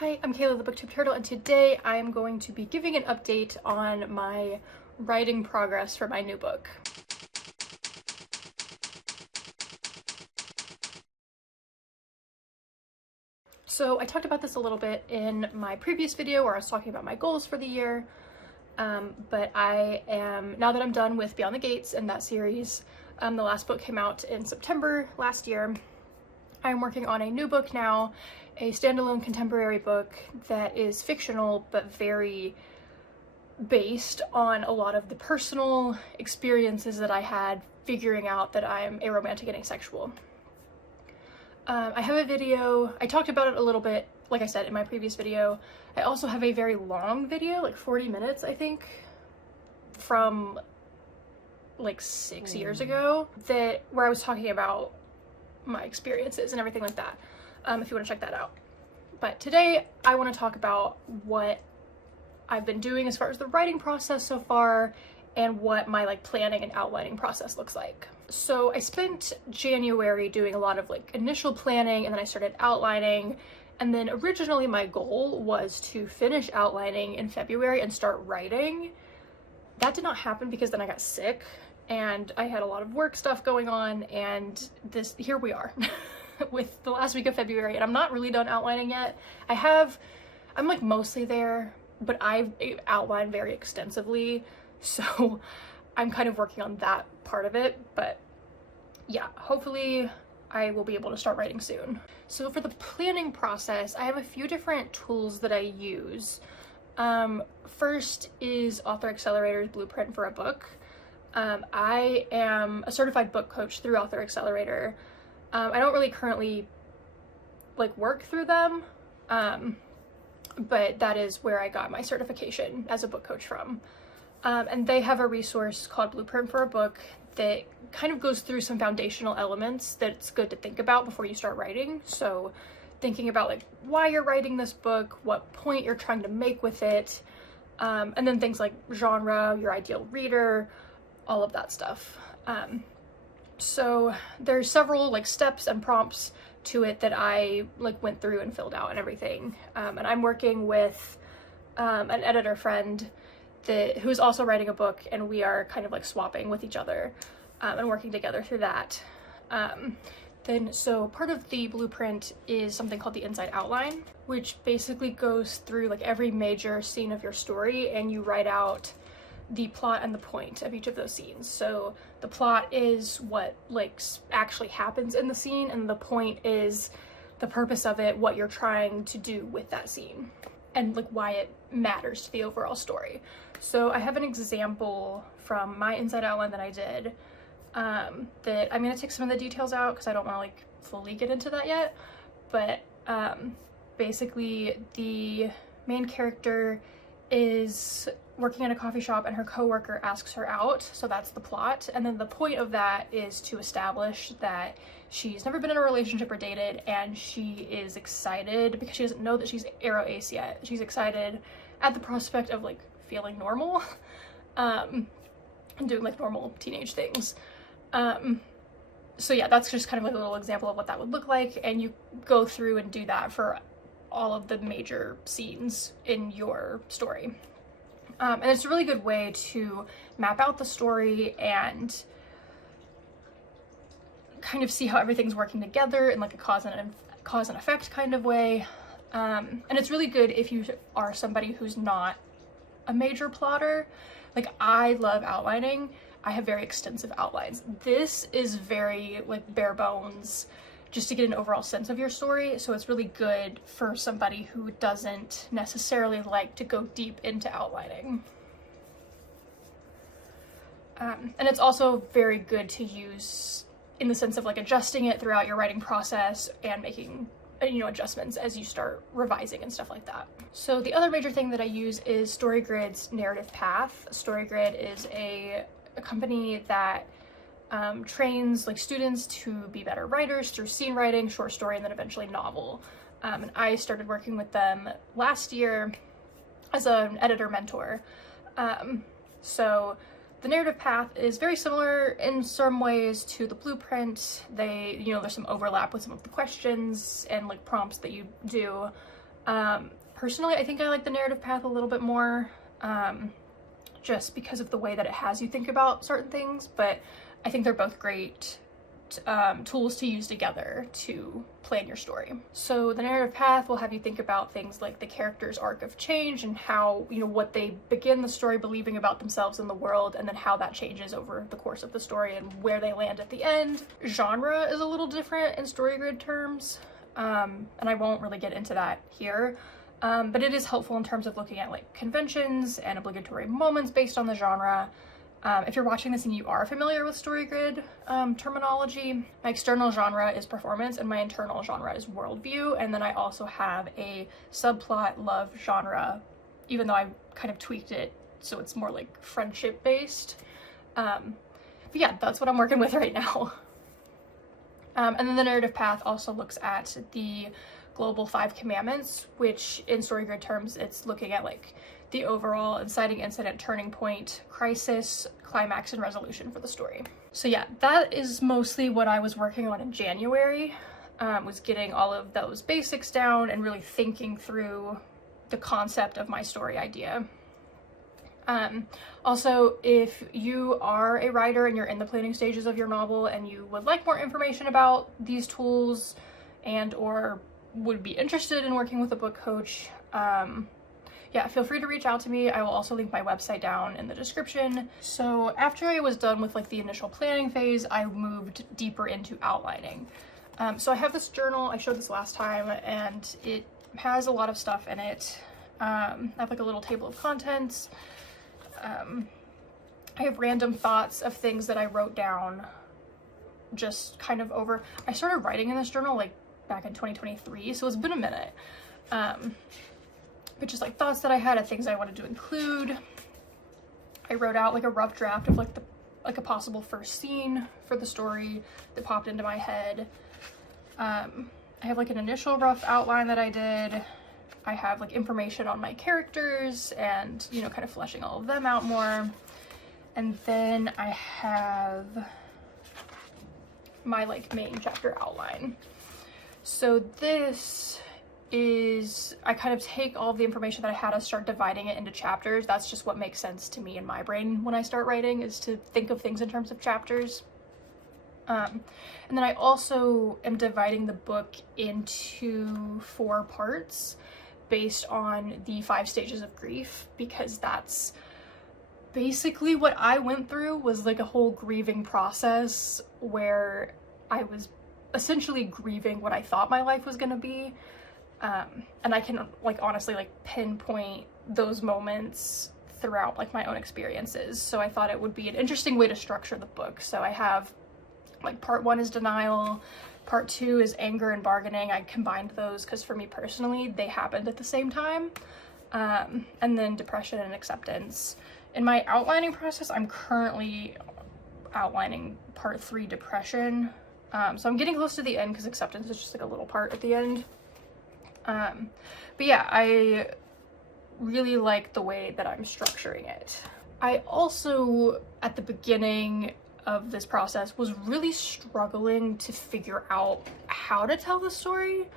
Hi, I'm Kayla the Booktube Turtle, and today I'm going to be giving an update on my writing progress for my new book. So I talked about this a little bit in my previous video where I was talking about my goals for the year, but now that I'm done with Beyond the Gates and that series, the last book came out in September last year. I'm working on a new book now, a standalone contemporary book that is fictional but very based on a lot of the personal experiences that I had figuring out that I'm aromantic and asexual. I have a video, I talked about it a little bit, like I said, in my previous video. I also have a very long video, like 40 minutes, I think, from like 6 years ago, where I was talking about my experiences and everything like that, if you want to check that out. But today I want to talk about what I've been doing as far as the writing process so far and what my planning and outlining process looks like. So I spent January doing a lot of initial planning, and then I started outlining, and then originally my goal was to finish outlining in February and start writing. That did not happen because then I got sick and I had a lot of work stuff going on, and here we are with the last week of February, and I'm not really done outlining yet. I'm mostly there, but I've outlined very extensively, so I'm kind of working on that part of it. But yeah, hopefully I will be able to start writing soon. So for the planning process, I have a few different tools that I use. First is Author Accelerator's Blueprint for a Book. I am a certified book coach through Author Accelerator. I don't really currently work through them, but that is where I got my certification as a book coach from. And they have a resource called Blueprint for a Book that kind of goes through some foundational elements that it's good to think about before you start writing. So thinking about why you're writing this book, what point you're trying to make with it, and then things like genre, your ideal reader, all of that stuff. So there's several steps and prompts to it that I went through and filled out and everything. And I'm working with an editor friend who's also writing a book, and we are kind of swapping with each other and working together through that. So part of the blueprint is something called the Inside Outline, which basically goes through every major scene of your story, and you write out the plot and the point of each of those scenes. So the plot is what actually happens in the scene, and the point is the purpose of it, what you're trying to do with that scene, and why it matters to the overall story. So I have an example from my Inside Outline that I did, that I'm gonna take some of the details out because I don't want to fully get into that yet, but basically the main character is working at a coffee shop and her coworker asks her out, so that's the plot. And then the point of that is to establish that she's never been in a relationship or dated, and she is excited because she doesn't know that she's aro-ace yet. She's excited at the prospect of feeling normal, and doing normal teenage things. So yeah, that's just kind of a little example of what that would look like, and you go through and do that for all of the major scenes in your story. And it's a really good way to map out the story and kind of see how everything's working together in a cause and effect kind of way. And it's really good if you are somebody who's not a major plotter. I love outlining. I have very extensive outlines. This is very bare bones, just to get an overall sense of your story. So it's really good for somebody who doesn't necessarily like to go deep into outlining. And it's also very good to use in the sense of adjusting it throughout your writing process and making adjustments as you start revising and stuff like that. So the other major thing that I use is StoryGrid's Narrative Path. StoryGrid is a company that trains students to be better writers through scene writing, short story, and then eventually novel. And I started working with them last year as an editor mentor. So the Narrative Path is very similar in some ways to the Blueprint. There's some overlap with some of the questions and prompts that you do. Personally, I think I like the narrative path a little bit more, just because of the way that it has you think about certain things, but I think they're both great tools to use together to plan your story. So the narrative path will have you think about things like the character's arc of change and how, you know, what they begin the story believing about themselves and the world, and then how that changes over the course of the story and where they land at the end. Genre is a little different in StoryGrid terms, and I won't really get into that here. But it is helpful in terms of looking at like conventions and obligatory moments based on the genre. If you're watching this and you are familiar with StoryGrid terminology, my external genre is performance and my internal genre is worldview, and then I also have a subplot love genre, even though I kind of tweaked it so it's more like friendship based. But yeah, that's what I'm working with right now. And then the narrative path also looks at the global 5 commandments, which in StoryGrid terms, it's looking at like the overall inciting incident, turning point, crisis, climax, and resolution for the story. So yeah, that is mostly what I was working on in January, was getting all of those basics down and really thinking through the concept of my story idea. Also, if you are a writer and you're in the planning stages of your novel and you would like more information about these tools and or would be interested in working with a book coach, yeah, feel free to reach out to me. I will also link my website down in the description. So after I was done with like the initial planning phase, I moved deeper into outlining. So I have this journal, I showed this last time, and it has a lot of stuff in it. I have like a little table of contents. I have random thoughts of things that I wrote down just kind of over. I started writing in this journal like back in 2023, so it's been a minute. But just like thoughts that I had of things I wanted to include. I wrote out like a rough draft of like a possible first scene for the story that popped into my head. I have like an initial rough outline that I did. I have like information on my characters and, you know, kind of fleshing all of them out more. And then I have my like main chapter outline. So this is, I kind of take all of the information that I had and start dividing it into chapters. That's just what makes sense to me in my brain when I start writing, is to think of things in terms of chapters. And then I also am dividing the book into 4 parts based on the 5 stages of grief, because that's basically what I went through, was like a whole grieving process where I was essentially grieving what I thought my life was gonna be. And I can like honestly like pinpoint those moments throughout like my own experiences. So I thought it would be an interesting way to structure the book. So I have like part 1 is denial, part 2 is anger and bargaining. I combined those because for me personally, they happened at the same time. And then depression and acceptance. In my outlining process, I'm currently outlining part 3, depression. So I'm getting close to the end because acceptance is just like a little part at the end. But yeah, I really like the way that I'm structuring it. I also, at the beginning of this process, was really struggling to figure out how to tell the story.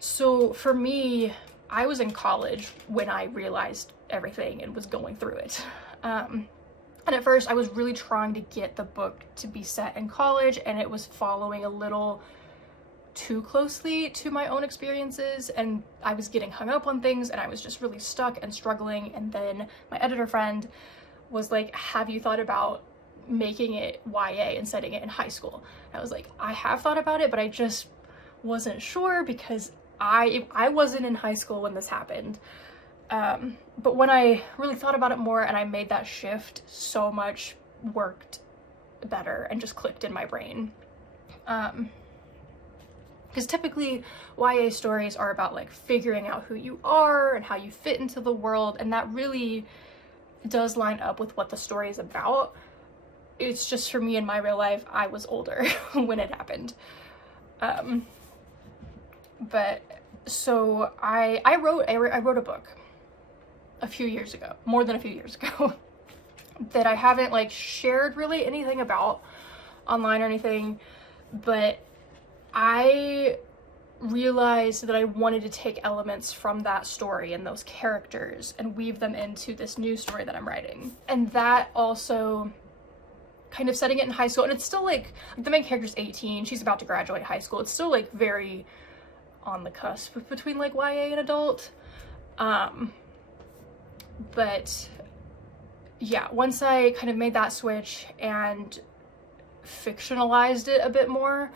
So for me, I was in college when I realized everything and was going through it. And at first I was really trying to get the book to be set in college, and it was following a little too closely to my own experiences, and I was getting hung up on things, and I was just really stuck and struggling. And then my editor friend was like, have you thought about making it YA and setting it in high school? And I was like, I have thought about it, but I just wasn't sure because I wasn't in high school when this happened. But when I really thought about it more and I made that shift, so much worked better and just clicked in my brain. Because typically YA stories are about like figuring out who you are and how you fit into the world, and that really does line up with what the story is about. It's just for me in my real life, I was older when it happened. But so I wrote a book a few years ago, more than a few years ago, that I haven't like shared really anything about online or anything, but I realized that I wanted to take elements from that story and those characters and weave them into this new story that I'm writing. And that also kind of setting it in high school, and it's still like the main character's 18, she's about to graduate high school. It's still like very on the cusp between like YA and adult. But yeah, once I kind of made that switch and fictionalized it a bit more,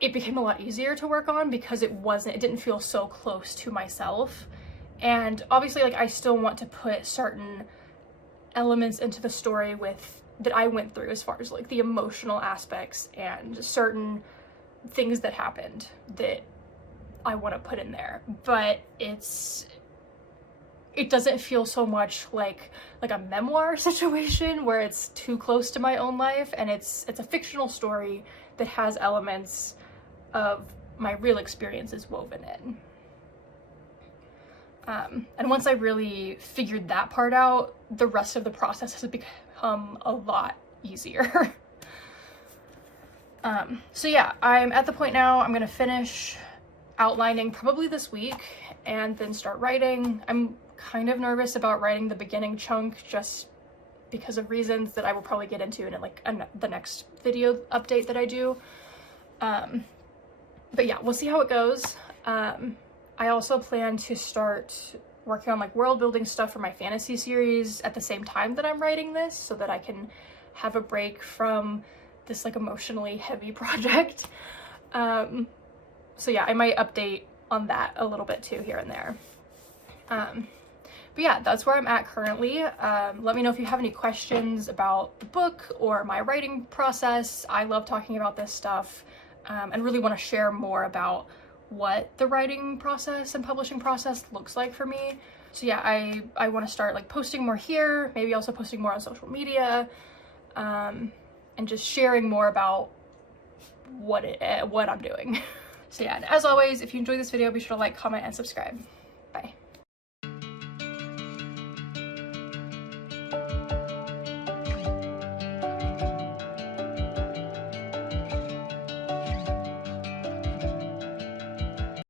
it became a lot easier to work on because it didn't feel so close to myself. And obviously, like, I still want to put certain elements into the story that I went through, as far as like the emotional aspects and certain things that happened that I want to put in there. But it doesn't feel so much like a memoir situation where it's too close to my own life, and it's a fictional story that has elements of my real experiences woven in. And once I really figured that part out, the rest of the process has become a lot easier. So yeah, I'm at the point now, I'm gonna finish outlining probably this week and then start writing. I'm kind of nervous about writing the beginning chunk just because of reasons that I will probably get into in like the next video update that I do. But yeah, we'll see how it goes. I also plan to start working on like world building stuff for my fantasy series at the same time that I'm writing this, so that I can have a break from this like emotionally heavy project. So yeah, I might update on that a little bit too here and there. But yeah, that's where I'm at currently. Let me know if you have any questions about the book or my writing process. I love talking about this stuff, and really want to share more about what the writing process and publishing process looks like for me. So yeah, I want to start like posting more here, maybe also posting more on social media, and just sharing more about what I'm doing. So yeah, and as always, if you enjoyed this video, be sure to like, comment, and subscribe.